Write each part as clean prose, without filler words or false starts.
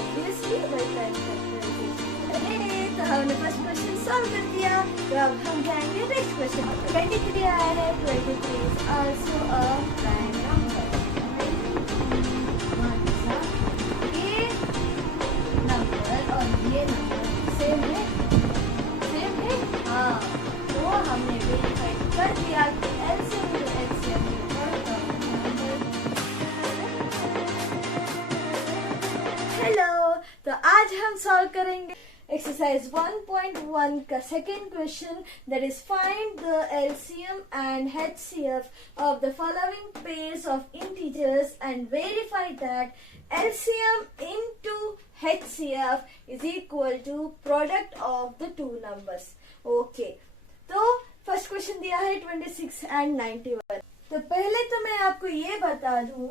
Obviously by prime factorisation. तो हमने first question solve कर दिया, तो अब हम जाएंगे नेक्स्ट क्वेश्चन। 23 आया है, 23 is also a prime number. ये नंबर और ये नंबर सेम है, सेम है, हाँ। तो हमने वेरीफाई कर दिया कि एलसीएम टू एलसीएम हेलो। तो आज हम सॉल्व करेंगे एक्सरसाइज 1.1 का second question, that is find the LCM and HCF of the following pairs of integers and verify that LCM into HCF is equal to product of the two numbers. Okay. तो first question दिया है 26 and 91। तो पहले तो मैं आपको ये बता दूं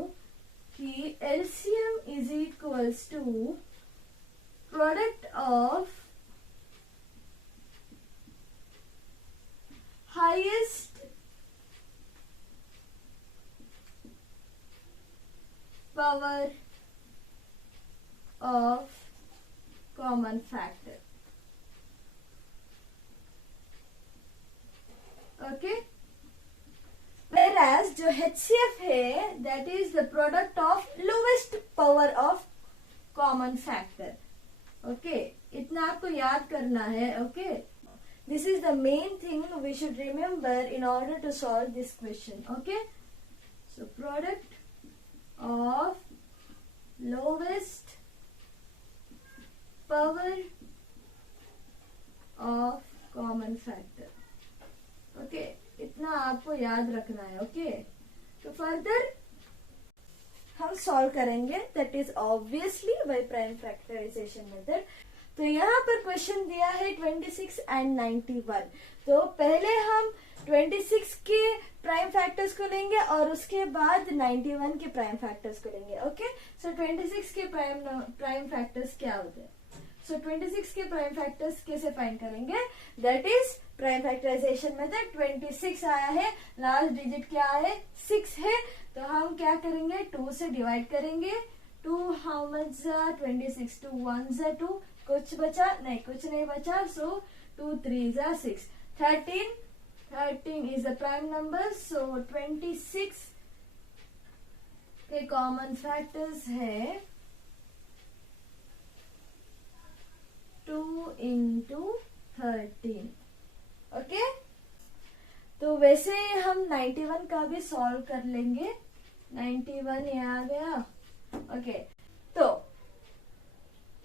कि LCM is equals to product of highest power of common factor. Okay. Whereas जो HCF है that is the product of lowest power of common factor. Okay. इतना आपको याद करना है. Okay. This is the main thing we should remember in order to solve this question. Okay. So product of lowest power of common factor. Okay, इतना आपको याद रखना है. ओके, तो फर्दर हम सॉल्व करेंगे, that is obviously by prime factorization method. तो यहाँ पर क्वेश्चन दिया है 26 एंड 91. तो पहले हम 26 के प्राइम फैक्टर्स को लेंगे और उसके बाद 91 के प्राइम फैक्टर्स को लेंगे. ओके, सो 26 के प्राइम फैक्टर्स क्या होते हैं? सो 26 के प्राइम फैक्टर्स कैसे फाइंड करेंगे? That is prime factorization method. 26 आया है, लास्ट डिजिट क्या है? 6 है. तो हम क्या करेंगे? 2 से डिवाइड करेंगे. 2 हाउ मच? 26. 2 1 2. कुछ बचा? नहीं, कुछ नहीं बचा. सो 2 3 6. 13 इज द प्राइम नंबर. सो 26 के कॉमन फैक्टर्स है 2 into 13. ओके, तो वैसे हम 91 का भी सॉल्व कर लेंगे. 91 ये आ गया. ओके, तो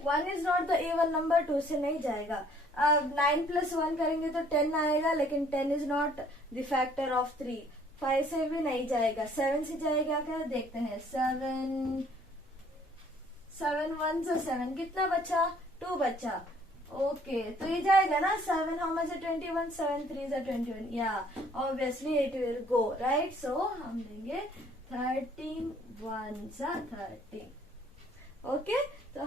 1 is not the even number, 2 से नहीं जाएगा. अब 9 + 1 करेंगे तो 10 आएगा, लेकिन 10 is not the factor of 3. 5 से भी नहीं जाएगा. 7 से जाएगा क्या? देखते हैं. 7 1 से 7 कितना बचा? 2 बचा. ओके, तो ये जाएगा ना. 7 हाउ मच? 21. 7 3 21. या obviously it will go right. So हम देंगे 13 1 13. ओके, तो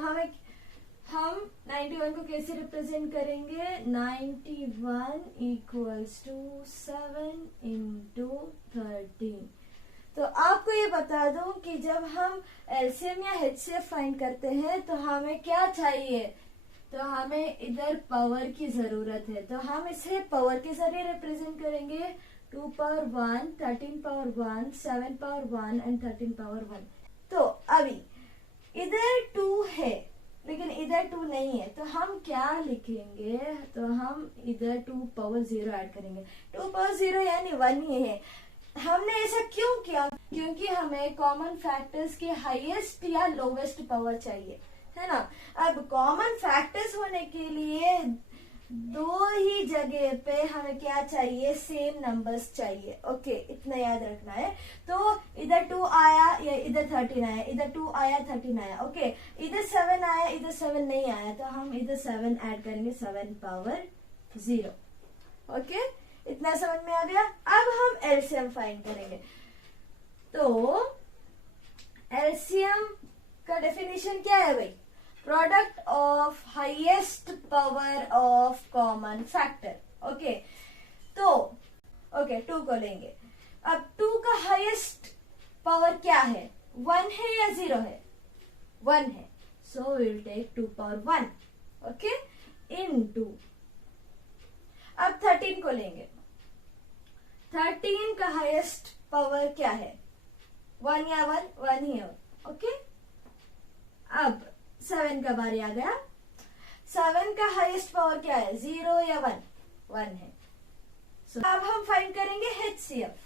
हम 91 को कैसे रिप्रेजेंट करेंगे? 91 इक्वल्स टू 7 into 13. तो आपको ये बता दूं कि जब हम एलसीएम या एचसीएफ फाइंड करते हैं तो हमें क्या चाहिए? तो हमें इधर पावर की जरूरत है. तो हम इसे पावर के जरिए रिप्रेजेंट करेंगे. 2 power 1, 13 power 1, 7 power 1 and 13 power 1. तो अभी इधर 2 है लेकिन इधर 2 नहीं है, तो हम क्या लिखेंगे? तो हम इधर 2 power 0 ऐड करेंगे. 2 power 0 यानी 1 ही है. हमने ऐसा क्यों किया? क्योंकि हमें कॉमन फैक्टर्स के हाईएस्ट या लोवेस्ट पावर चाहिए, है ना. अब कॉमन फैक्टर्स होने के लिए 2 ही जगह पे हमें क्या चाहिए? सेम नंबर्स चाहिए. ओके, इतना याद रखना है. तो इधर 2 आया या इधर 13 आया, इधर 2 आया 13 आया. ओके, इधर 7 आया, इधर 7 नहीं आया, तो हम इधर 7 ऐड करेंगे. 7 power 0. ओके, इतना समझ में आ गया. अब हम एलसीएम फाइंड करेंगे. तो एलसीएम का डेफिनेशन क्या है भाई? Product of highest power of common factor. Okay, तो ओके 2 को लेंगे. अब 2 का हाईएस्ट पावर क्या है? 1 है या 0 है? 1 है. so we will take 2 power 1, okay, into, अब 13 को लेंगे. 13 का हाईएस्ट पावर क्या है? 1 या 1 ही है, ओके. अब 7 का बारी आ गया. 7 का हाईएस्ट पावर क्या है? 0 या 1 है. So, अब हम फाइंड करेंगे HCF.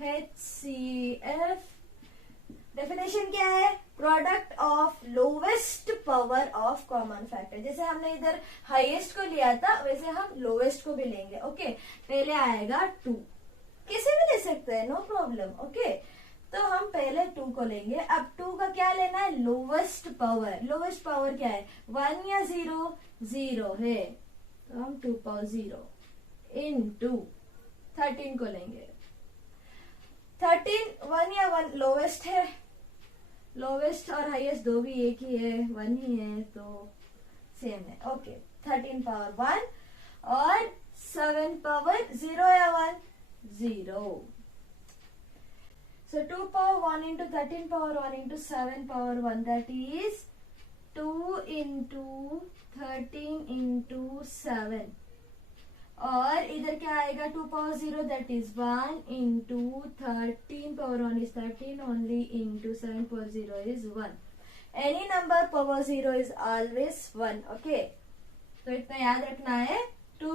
HCF डेफिनेशन क्या है? Product of lowest power of common factor. जैसे हमने इधर हाईएस्ट को लिया था वैसे हम लोवेस्ट को भी लेंगे, ओके. पहले आएगा 2, किसी भी ले सकते हैं, नो प्रॉब्लम, ओके. तो हम पहले 2 को लेंगे. अब 2 का क्या लेना है? Lowest power. लोवेस्ट पावर क्या है? 1 या 0? 0 है, तो हम 2 पावर 0 into 13 को लेंगे. 13 1 या 1 लोवेस्ट है. लोवेस्ट और हाईएस्ट दो भी एक ही है, 1 ही है, तो सेम है, ओके. 13 पावर 1 और 7 पावर 0 या 1? 0. So 2 power 1 into 13 power 1 into 7 power 1, that is 2 into 13 into 7. और इधर क्या आएगा? 2 power 0, that is 1 into 13 power 1 is 13 only into 7 power 0 is 1. Any number power 0 is always 1, okay. तो इतना याद रखना है. 2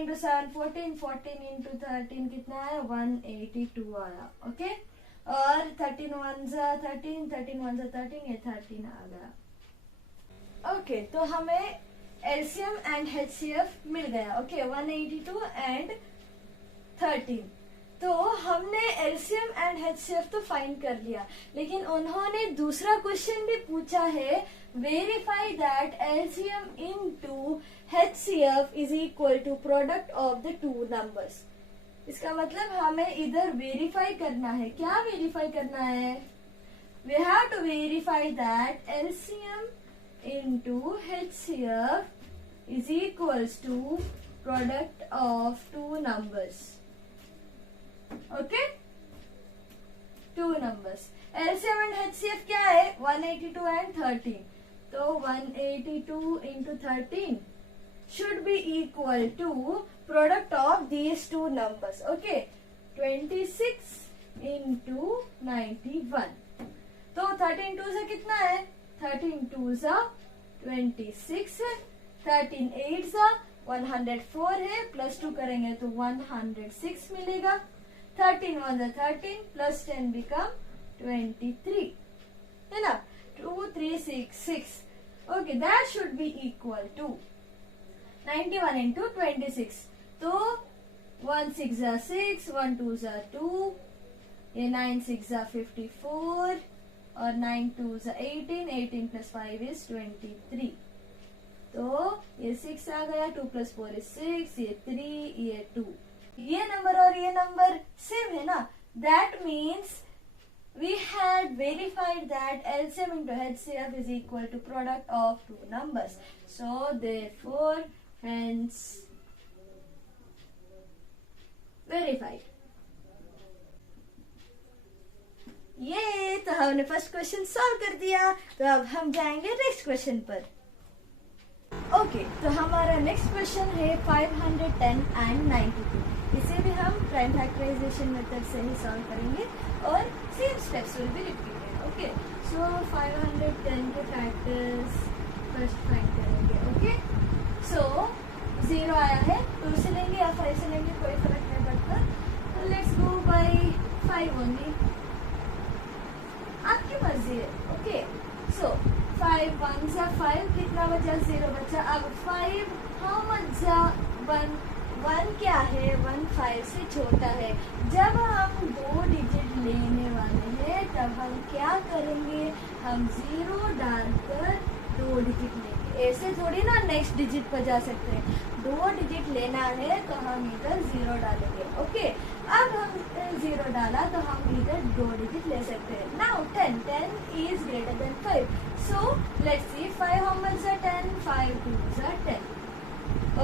into 7 14, 14 into 13 कितना है? 182 आया, ओके. और 13 1 जा 13, 13 1 जा 13, ये 13 आ गया, ओके. तो हमें LCM एंड HCF मिल गया, ओके. 182 एंड 13. तो हमने LCM एंड HCF तो फाइंड कर लिया, लेकिन उन्होंने दूसरा क्वेश्चन भी पूछा है. Verify that LCM into HCF is equal to product of the two numbers. इसका मतलब हमें इधर वेरीफाई करना है. क्या वेरीफाई करना है? We have to verify that LCM into HCF is equals to product of two numbers, okay. Two numbers. LCM and HCF क्या है? 182 and 13. तो 182 into 13 should be equal to product of these two numbers, okay. 26 into 91. तो 13 2 से कितना है? 13 2 सा 26 है, 13 8 सा 104 है, प्लस 2 करेंगे तो 106 मिलेगा. 13 1 सा 13 प्लस 10 बिकम 23, है ना. 2 3 6 6, okay. That should be equal to 91 into 26. तो 1 6 जा 6, 1 2 जा 2, ये 9 6 जा 54 और 9 2 जा 18, 18 plus 5 is 23. तो ये 6 आ गया, 2 plus 4 is 6, ये 3, ये 2. ये नंबर और ये नंबर सेम है ना. That means we had verified that LCM into HCF is equal to product of two numbers. So therefore, hence verified. ये तो हमने फर्स्ट क्वेश्चन सॉल्व कर दिया. तो अब हम जाएंगे नेक्स्ट क्वेश्चन पर. ओके, तो हमारा नेक्स्ट क्वेश्चन है 510 एंड 92. इसे भी हम प्राइम फैक्टराइजेशन मेथड से ही सॉल्व करेंगे और same steps will be repeated, okay. So 510 के फैक्टर्स फर्स्ट फाइंड करेंगे, ओके. सो 0 आया है, 2 से लेंगे या 5 से लेंगे कोई फर्क नहीं पड़ता. लेट्स गो बाय 5 ओनली, आपकी मर्जी है, ओके. सो 5 1 जा 5, कितना बचा? 0 बचा. अब 5 हाउ मच जा 1. 1 क्या है? 1 5 से छोटा है. जब हम 2 डिजिट लेने वाले हैं तब हम क्या करेंगे? हम 0 डालकर 2 डिजिट लेंगे. ऐसे थोड़ी ना नेक्स्ट डिजिट पर जा सकते हैं. 2 डिजिट लेना है तो हम इधर 0 डालेंगे, ओके. अब हम 0 डाला तो हम इधर 2 डिजिट ले सकते हैं. Now 10 10 is greater than 5. So let's see 5 how much जा 10. 5 2 जा 10,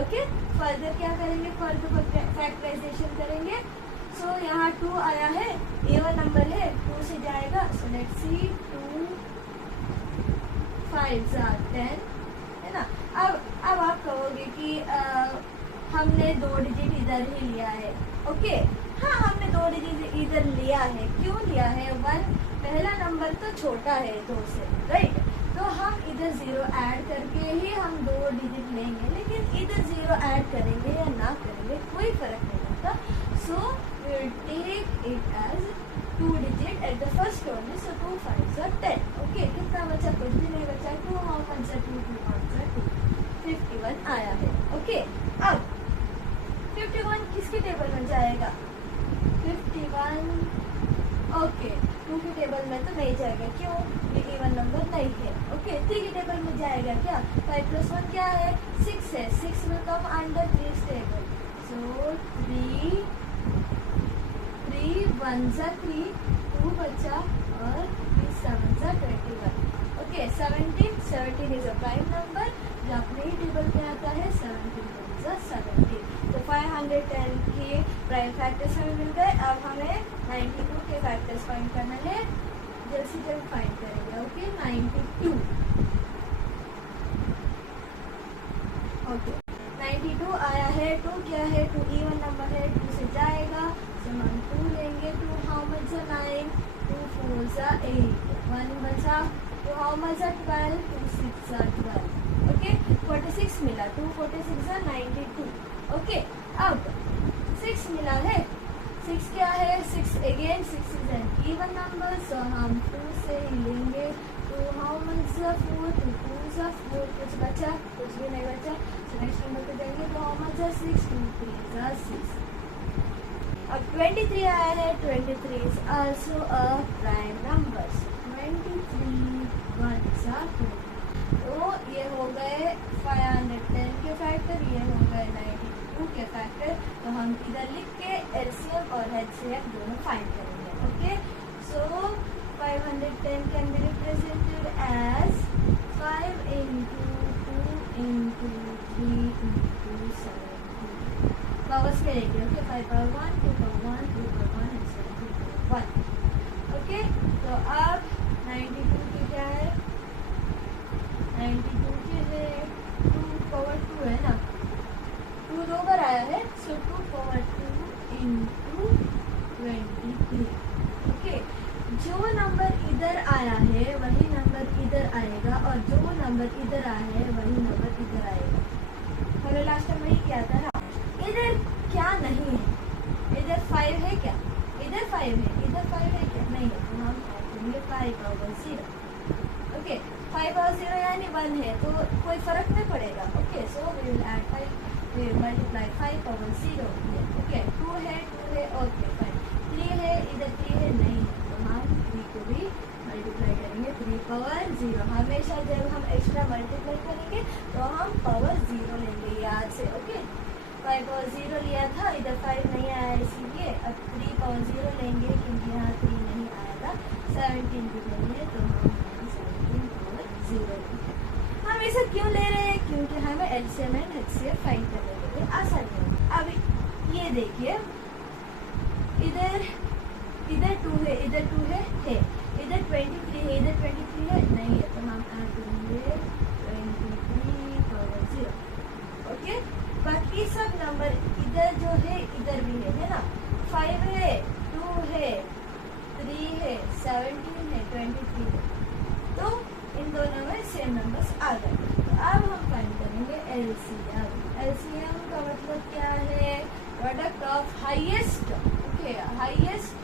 ओके. फर्दर क्या करेंगे? फर्दर फैक्टराइजेशन करेंगे. सो यहाँ 2 आया है, A1 नंबर है, 2 से जाएगा. सो लेट्स सी 2 5 जा 10, है ना। अब आप कहोगे कि हमने 2 डिजिट इधर ही लिया है। ओके, हाँ हमने 2 डिजिट इधर लिया है। क्यों लिया है? 1 पहला नंबर तो छोटा है 2 से, राइट। तो हम इधर 0 ऐड करके ही हम 2 डिजिट लेंगे, लेकिन इधर 0 ऐड करेंगे या ना करेंगे कोई फर्क नहीं पड़ता। So we will take it as 2 digit at the first only. So 2 5 are 10। Okay, कितना बचा? कुछ भी नहीं बचा। 2 how much are 2? 2 1 are 2। 51 आया है। ओके, अब 51 किसके टेबल में जाएगा? 51 ओके 2 के टेबल में तो नहीं जाएगा। क्यों? ये इवन नंबर नहीं है। ओके, 3 के टेबल में जाएगा क्या? 5 + 1 क्या है? 6 है। 6 will come under 3's table. So 3 1 are 3, 2 बचा और 3 7 are 21। Okay, 17 is a prime number जो अपने ही टेबल में आता है। 17 is a 17। तो 510 के प्राइम फैक्टर्स हमें मिल गए। अब हमें 92 के फैक्टर्स फाइंड करना है। जल्द से जल्द फाइंड करेंगे। ओके, 92। ओके, 92 आया है। 2 क्या है? 2 इवन नंबर है, 2 से जाएगा। तो हम 2 लेंगे। 2 हाउ मच है? 9। 2 4 are 8। 1 बचा। 2 हाउ मच है? 12। 2 6 are 12। ओके, 46 मिला। 2 46 are 92। ओके, अब 6 मिला है। 6 क्या है? 6 again 6 is an even number. So हम 2 से ही लेंगे। 2 हाउ मच 4? 2 2 are 4। कुछ बचा? कुछ भी नहीं बचा। सो नेक्स्ट नंबर पे जाएंगे। 2 हाउ मच 6? 2 3 are 6। अब 23 आया है। 23 is also a prime number। 23 1s are 20। तो ये हो गए 510 के फैक्टर, ये हो गए 92 के फैक्टर। तो हम इधर लिख के एलसीएम और एचसीएफ दोनों फाइंड करेंगे। Okay, so 510 can be represented as 5 into 2 into 3 into 7 powers के लेंगे। Okay, 5 power 1, 2 power 1, 3 power 1 and 7 power 1। Okay, तो अब 92 की क्या है? 92 के है 2 power 2 है ना। 2 2 बार आया है। सो 2 power 2 into 23। ओके, जो नंबर इधर आया है वही नंबर इधर आएगा, और जो नंबर इधर आया है वही नंबर इधर आएगा। हमने लास्ट टाइम वही किया था ना। इधर क्या नहीं है? इधर 5 है क्या? इधर 5 है। इधर 5 है क्या? नहीं है। तो हम करेंगे 5 over 0। ओके, 5 over 0 यानी 1 है, तो कोई फर्क नहीं पड़ेगा। Okay, so we will add 5, we will multiply 5 over 0। Okay, 2 है 2 है। Okay fine. 3 है, इधर 3 है नहीं है, तो हम 3 को भी मल्टीप्लाई करेंगे 3 power 0। हमेशा जब हम एक्स्ट्रा मल्टीप्लाई करेंगे तो हम पावर 0 लेंगे, याद से। ओके, 5 power 0 लिया था, इधर 5 नहीं आया इसीलिए अब 3 power 0 लेंगे, क्योंकि यहाँ 3 नहीं आया था। 17 भी लेंगे तो हम 17 power 0 लेंगे। हम ऐसा क्यों ले रहे हैं? क्योंकि हमें एलसीएम एंड एचसीएफ फाइंड करने के लिए आसानी है। अब ये देखिए, इधर 2 है, इधर 2 है, इधर 23 है, इधर 23 है नहीं है, तो हम ऐड करेंगे 23 power 0। ओके, बाकी सब नंबर इधर जो है इधर भी है ना। 5 है, 2 है, 3 है, 17 है, 23 है, तो इन दोनों में सेम नंबर्स आ गए। तो अब हम फाइंड करेंगे एलसीएम। एलसीएम का मतलब क्या है? Product of highest, okay, highest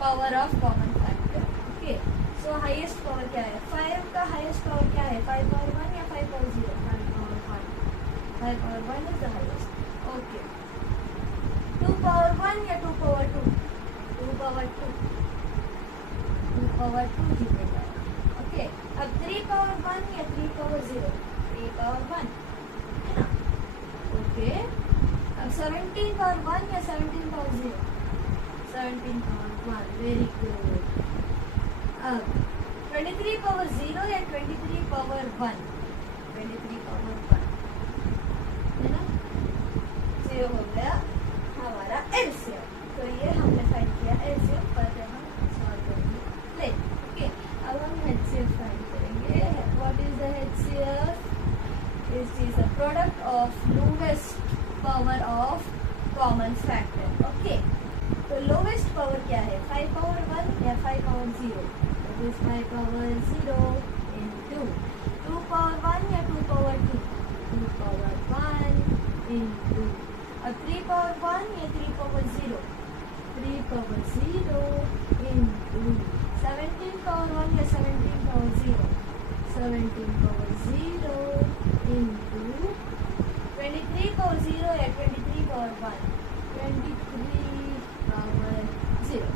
power of common factor. Okay, so highest power क्या है? 5 का हाईएस्ट पावर क्या है? 5 power 1 या 5 power 0? 5 power 1। 5 power 1 is the highest। Okay, 2 power 1 या 2 power 2? 2 power 2। 2 power 2 जीतेगा। ओके, अब 3 power 1 या 3 power 0? 3 power 1 है ना। ओके, अब 17 power 1 या 17 power 0? 17 power 1। Very good. अब 23 power 0 या 23 power 1? 23 power 1 है ना। 0 हो गया हमारा एलसीएम। तो ये हमने फाइंड किया एलसीएम, पर हम सॉल्व करेंगे ले। ओके, अब हम एचसीएफ फाइंड करेंगे। What is the of lowest power of common factor. Okay, तो lowest power क्या है, 5 power 1 या 5 power 0? That is 5 power 0 into 2 power 1 या 2 power 2? 2 power 1 into, अब 3 power 1 या 3 power 0? 3 power 0 into 17 power 1 या 17 power 0? 17 power 0 into 23 power 0 या 23 power 1? 23 power 0,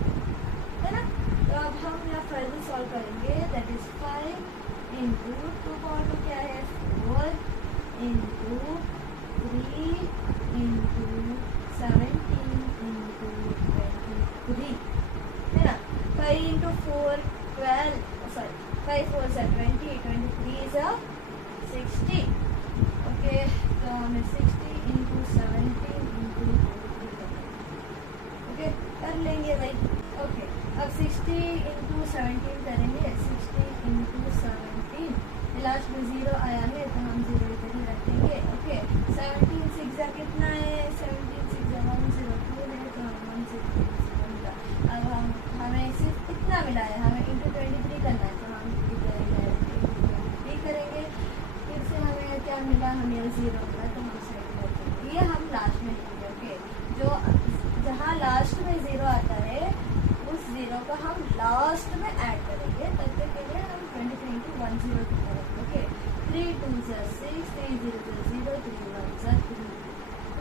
है ना? तो अब हम यहाँ फर्दर सॉल्व करेंगे. दैट इज 5 इंटू 2 पावर 2 क्या है, 4 इंटू 3 इंटू 17 इंटू 23, है ना? 5 into 4 12, sorry 5 4 is 20, 23 is 60. Okay, तो हमें 60 इंटू 17 इंटू कर लेंगे भाई. ओके, अब 60 इंटू 17 करेंगे. 60 इंटू 17, लास्ट में 0 आया है तो हम 0 इधर ही रखेंगे. ओके, 17 6 कितना है, 17 6 102 है तो हम 102 मिला. अब हमें सिर्फ इतना मिला है, हमें इंटू 23 करना है तो हम इधर इंटू 23 करेंगे. फिर से हमें क्या मिला, हमें 0 मिला तो हम सेट रखेंगे. ये हम लास्ट में लिखेंगे. ओके, जो जहाँ लास्ट में 0 आता है उस 0 को हम लास्ट में ऐड करेंगे. तब तक के लिए हम 23 इंटू 10 करेंगे. ओके, 3 2 6, 3 0 0, 3 1 3,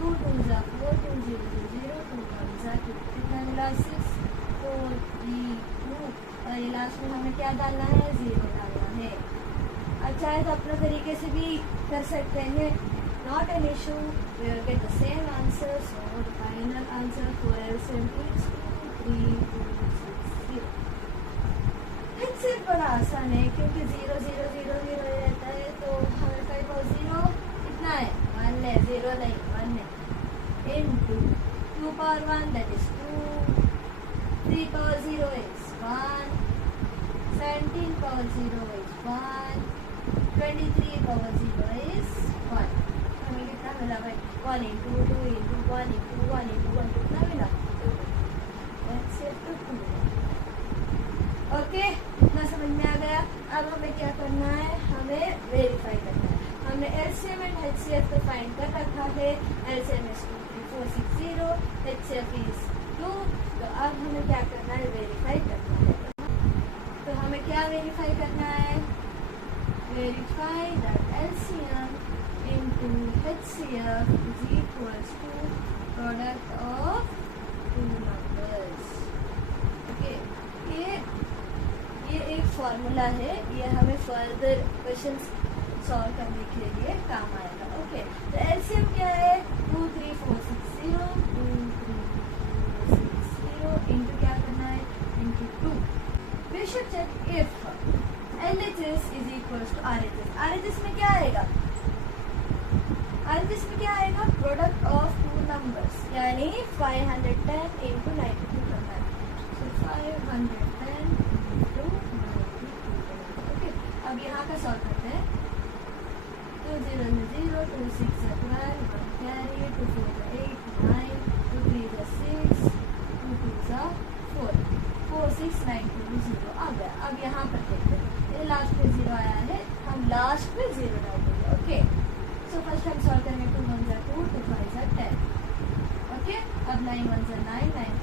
2 2 4, 2 0 0, 2 1 2. कितना मिला, 6 4 3 2. और ये लास्ट में हमें क्या डालना है, 0 डालना है. अच्छा है तो अपने तरीके से भी कर सकते हैं. Not an issue, we will get the same answer. So the final answer for LCM is 3 2 6 0. इससे बड़ा आसान है क्योंकि 0 0 0 0 रहता है तो हमें 5 और 0 कितना है, 1 है. 0 नहीं 1 है. into 2 power 1 that is 2, 3 power 0 is 1, 17 power 0 is 1, 23 power 0 is 1. हमें कितना मिला भाई, 1 इंटू 2 इंटू 1 इंटू 1 इंटू 1 कितना मिला, 2. ओके, इतना समझ में आ गया. अब हमें क्या करना है, हमें वेरीफाई करना है. हमने एलसीएम एंड एचसीएफ को फाइंड कर रखा है. LCM is 2460, HCF is 2. तो अब हमें क्या करना है, वेरीफाई करना है. तो हमें क्या वेरीफाई करना है, verify that LCM into HCF is equals to product of two numbers. Okay, ये एक फॉर्मूला है, ये हमें फर्दर क्वेश्चंस सॉल्व करने के लिए काम आएगा. ओके, तो एलसीएम क्या है, 2 3 4 6 0, 2 3 4 6 0 इंटू क्या करना है, into 2. We should check if LHS is equals to RHS. RHS में क्या आएगा, RHS में क्या आएगा, प्रोडक्ट ऑफ टू नंबर्स, यानी 510 इंटू 92 करना है. So 510 into 92. ओके, अब यहाँ का सॉल्व करते हैं. 2 0 0, 2 6 12, 1 कैरी, 2 4 8 9, 2 3 6, 2 2 4, 4 6 9 2 0 आ गया. अब यहाँ पर देखते हैं, ये लास्ट में 0 आया है, हम लास्ट में 0 डाल देंगे. ओके, so first हम सॉल्व करेंगे. 2 1 2, 2 5 10. ओके, अब 9 1 9, 9 5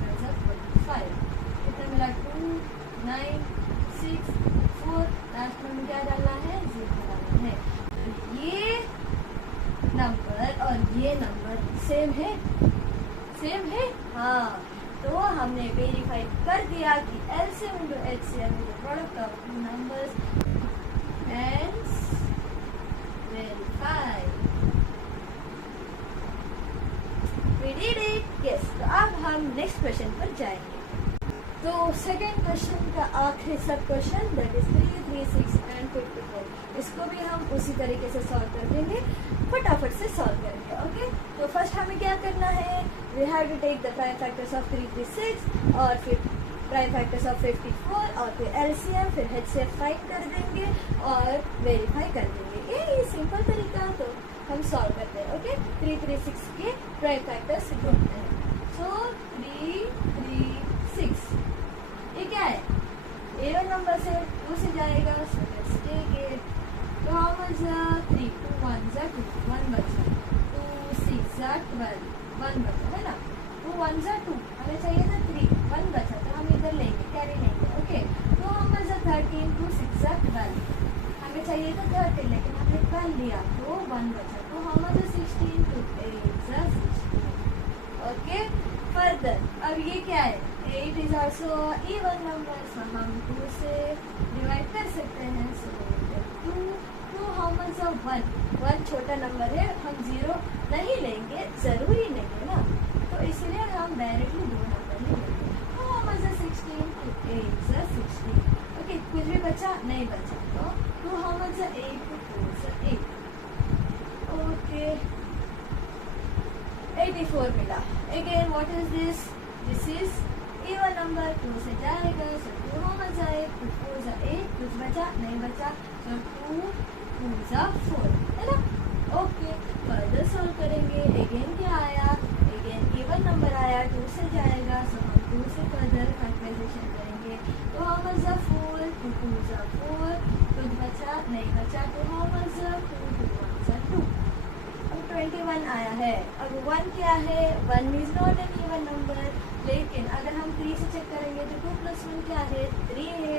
45. कितना मिला, 2 9 6 4. लास्ट में क्या डालना है, 0 डालना है. तो ये नंबर और ये नंबर सेम है, सेम है. हाँ, तो हमने वेरीफाई कर दिया कि LCM into HCF is the product of two numbers. Hence verify. We did it. Yes. तो अब हम नेक्स्ट क्वेश्चन पर जाएंगे. तो सेकेंड क्वेश्चन का आखिरी सब क्वेश्चन दैट इज 3 3 6 एंड 54. इसको भी हम उसी तरीके से सॉल्व कर देंगे, फटाफट से सॉल्व करेंगे. ओके, तो फर्स्ट हमें क्या करना है, we have to take the prime factors of 3 3 6 और फिर प्राइम फैक्टर्स ऑफ 54 और फिर एलसीएम, फिर एचसीएफ फाइंड कर देंगे और वेरीफाई कर देंगे. ये सिंपल तरीका. तो हम सॉल्व करते हैं. ओके 3 3 6 के प्राइम फैक्टर्स ढूंढते हैं. सो 3 3 6 ये क्या है? A1 नंबर से 2 से जाएगा. So let's take it. तो हाउ मच 3 2 1 2 1 बचा. 2 6 12 1 बचा है ना. 2 1 2 हमें चाहिए था 3 1 बचा तो हम इधर लेंगे कैरी लेंगे. ओके तो हाउ मच 13 2 6 12 हमें चाहिए था 13 लेकिन हमने 12 लिया तो 1 बचा. तो हाउ मच 16 2 8 16. ओके फर्दर अब ये क्या है? 8 is also even number. So हम 2 से डिवाइड कर सकते हैं. सो 2 हाउ मच 1 छोटा नंबर है हम 0 नहीं लेंगे जरूरी नहीं है ना. तो इसलिए हम डायरेक्टली 2 नंबर ही लेंगे. How much 16 2 8 16. ओके कुछ भी बचा नहीं बचा. तो 2 हाउ मच 8 2 8. ओके 84 मिला. Again what is this? This is even number. 2 से जाएगा. सो 2 हाउ मच 8 2 4 8. कुछ बचा नहीं बचा. सो 2 2 4 है ना. ओके फर्दर सॉल्व करेंगे. अगेन क्या आया? अगेन इवन नंबर आया. 2 से जाएगा. सो हम 2 से फर्दर फैक्टराइजेशन करेंगे. तो हाउ मच 4 2 2 4. कुछ बचा नहीं बचा. तो हाउ मच 2 2 1 2. अब 21 आया है. अब 1 क्या है? 1 is not an even number. लेकिन अगर हम 3 से चेक करेंगे तो 2 + 1 क्या है? 3 है.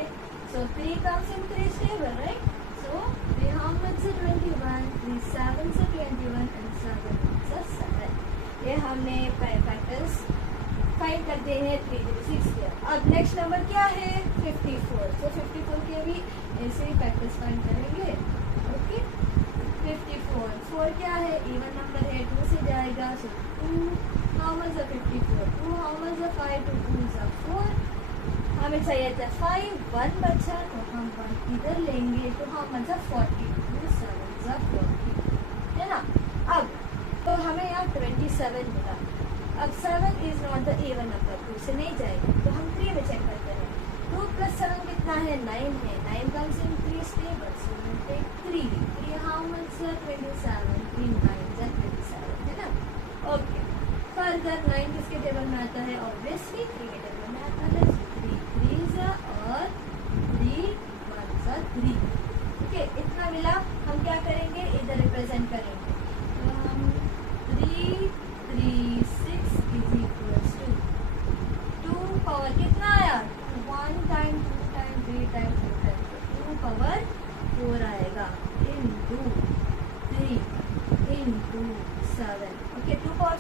सो 3 comes in 3 table right. So 3 how much 21 3 7 से 21 and 7 is 7. ये हमने फैक्टर्स फाइंड करते हैं 3 3 6 के. अब नेक्स्ट नंबर क्या है? 54. तो 54 के भी ऐसे ही फैक्टर्स फाइंड करेंगे. ओके 54 4 क्या है? इवन नंबर है. 2 से जाएगा. सो 2 हाउ मच 54 2 हाउ मच 5 2 2 4. हमें चाहिए था 5 1 बचा तो हम 1 इधर लेंगे. तो हाउ मच 40 2 7 40 है ना. अब तो हमें यहाँ 27 मिला. अब 7 is not the even number. 2 से नहीं जाएगा तो हम 3 में चेक करते हैं. 2 + 7 कितना है? 9 है. 9 comes in 3 tables. So we take 3 how much 27 3 9 27 है ना. ओके फर्दर 9 किसके टेबल में आता है? ऑब्वियसली 3 के टेबल में आता है. 3 3 और 3 1 3. ओके इतना मिला. हम क्या करेंगे? इधर रिप्रेजेंट करेंगे. 3 3 6 is equals to 2 पावर कितना आया? 1 time 2 time 3 time 4 time. 2 power 4 आएगा into 3 into 7. ओके 2 पावर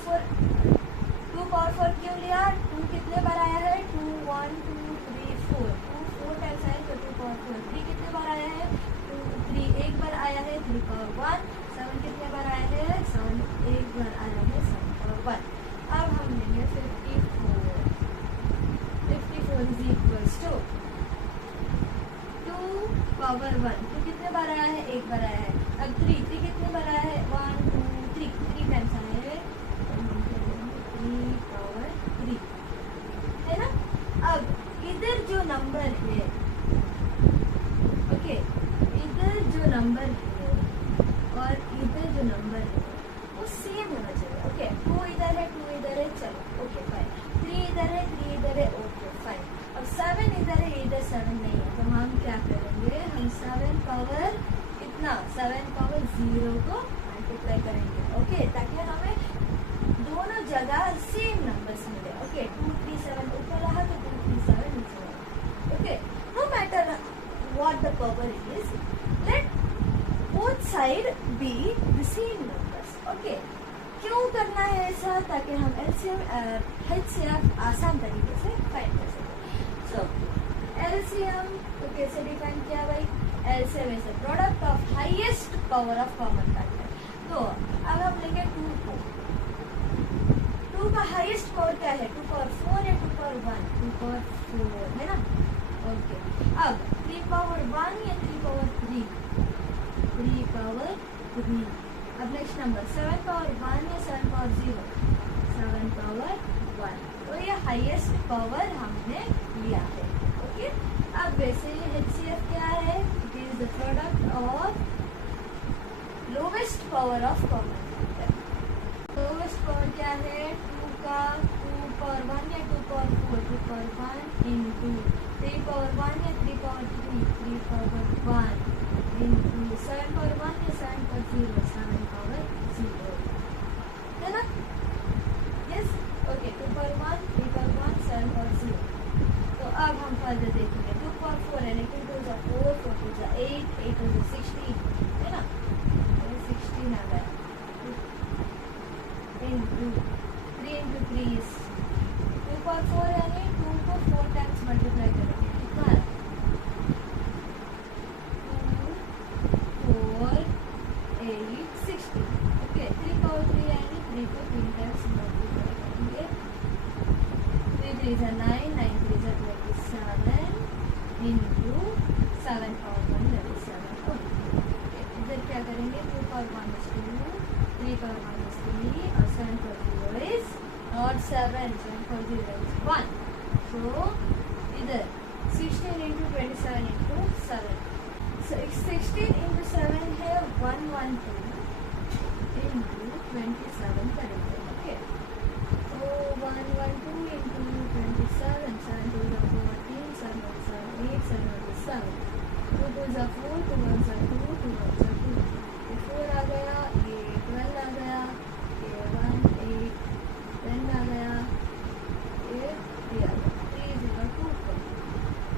4 क्यों लिया? 2 कितने बार आया है? 2 1 2 3 4. 2 4 टाइम्स आया तो 2 पावर 4. 3 कितने बार आया है? 2 3 एक बार आया है. 3 पावर 1. 7 कितने बार आया है? 7 एक बार आया है. 7 पावर 1. अब हम लेंगे 54 is equals to 2 पावर 1. तो कितने बार आया है? एक बार आया है. अब 3 कितने बार आया है? 1 2 3 टाइम्स आया है. 3 पावर 3 है ना. अब इधर जो नंबर है ओके इधर जो नंबर है और इधर जो नंबर है वो सेम होना चाहिए. ओके 2 इधर है 2 इधर है. चलो ओके फाइन. 3 इधर है 3 इधर है. Okay fine. अब 7 इधर है इधर 7 नहीं है. तो हम क्या करेंगे? हम 7 पावर कितना? 7 पावर 0 को मल्टीप्लाई करेंगे. ओके ताकि हमें दोनों जगह सेम नंबर्स मिले. ओके 2 3 7 ऊपर रहा तो 2 3 7 नीचे रहा. Okay no matter what the power is let both side be the same numbers. Okay क्यों करना है ऐसा? ताकि हम HCF आसान तरीके से फाइंड कर सकें. सो LCM तो कैसे डिफाइन किया भाई? LCM is the product of highest power of common factor. तो अब हम लेंगे 2 को. 2 का हाईएस्ट पावर क्या है? 2 पावर 4 या 2 पावर 1? 2 पावर 4 है ना. ओके अब 3 पावर 1 या 3 पावर 3? 3 पावर 3. अब नेक्स्ट नंबर 7 पावर 1 या 7 पावर 0? 7 पावर 1. तो ये हाईएस्ट पावर हमने लिया है. ओके अब वैसे HCF क्या है? It is the product of lowest power of common factor. Lowest power क्या है, 2 का 2 पावर 1 या 2 पावर 4, 2 पावर 1 इंटू 3 पावर 1 या 3 पावर 3, 3 पावर 1 इंटू 7 पावर 1 या 7 पावर 0, 7 पावर 0, है ना? Yes, okay. 2 power 1, 3 power 1, 7 power 0। तो अब हम फर्दर देखेंगे। 2 पावर 4 है, लेकिन 2 जा 4, 4 2 जा 8, 8 2 जा 16, है ना? 16 आ गया इंटू 3 इंटू 3 इज 2 पावर 4, यानी 2 को 4 टाइम्स मल्टीप्लाई करेंगे, कितना है? 2 4 8 16, ओके। 3 पावर 3 यानी 3 को 3 टाइम्स मल्टीप्लाई करेंगे। 3 3 जा 9, 9 3 जा 27 into 7 power 1 that is 7 only। इधर क्या करेंगे, 2 पावर 1 is 2, 3 पावर 1 is 3 और 7 power 0 is not 7, 7 power 0 is 1। so इधर 16 into 27 into 7, so 16 into 7 है 112 into 27 करेंगे, ओके। तो 112 into 27, 7 2 is 14, 7 1 is 8, 7 1 is 7, 2 2 is 4, 2 1 is 2, 2 1 is 2, ये 4 आ गया, ये 12 आ गया, ये 1 8 10 आ गया, ये 3 आ गया, 3024,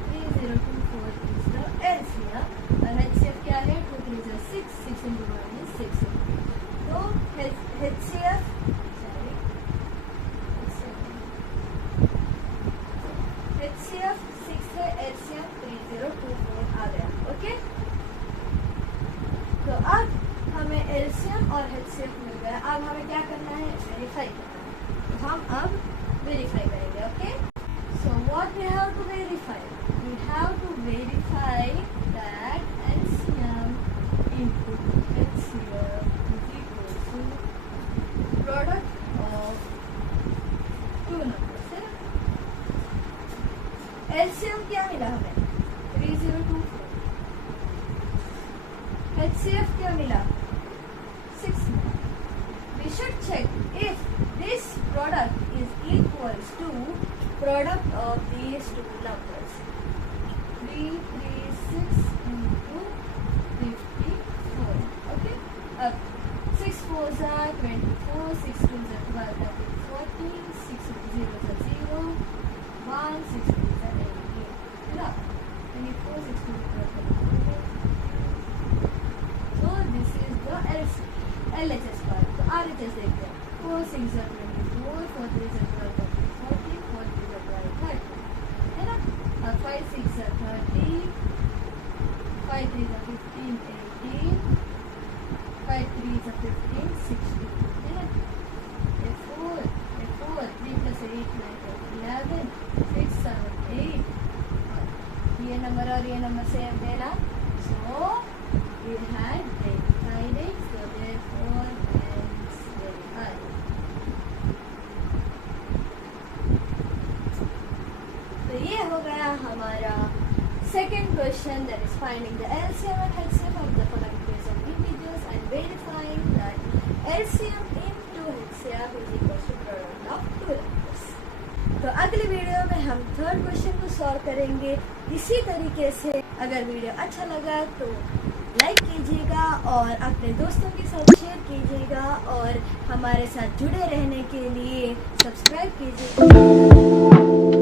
3024 is the LCM और HCF क्या है, 2 3 is 6, 6 into 1 is 6। तो HCF HCF 6 है, LCM 3024 आ गया, ओके। तो अब हमें LCM और HCF मिल गया। अब हमें क्या करना है, वेरीफाई करना है। तो हम अब वेरीफाई करेंगे, okay. So what we have to verify, we have to verify that LCM into HCF is equal to product of two numbers, है ना? LCM क्या मिला हमें, 3024। HCF क्या मिला, 6 मिला। We should check if this product is equals to product of these two numbers, 336 into 54, okay। अब 6 4s are 24, 6 2s are 12, that is 14, 6 0s are 0, 1 6 2s are 18, है ना? 24 6 2s are 12, so this is the LHS part। तो RHS देखते हैं, 4 6 are 24, 4 3 are 12, 40, 4 3 are 12, 30, है ना? अब 5 6 are 30, 5 3 are 15, 18, 5 3 are 15, 16, है ना? ये 4 3 plus 8 9 11, 6 7 8, ये नंबर और ये नंबर सेम है ना? So we had verified it, so therefore hence verified। तो ये हो गया हमारा second question, that is finding the LCM and HCF of the following pairs of integers and verifying that LCM into HCF is equal to product of two numbers। तो अगली video में हम third question को solve करेंगे इसी तरीके से। अगर वीडियो अच्छा लगा तो लाइक कीजिएगा और अपने दोस्तों के साथ शेयर कीजिएगा और हमारे साथ जुड़े रहने के लिए सब्सक्राइब कीजिएगा।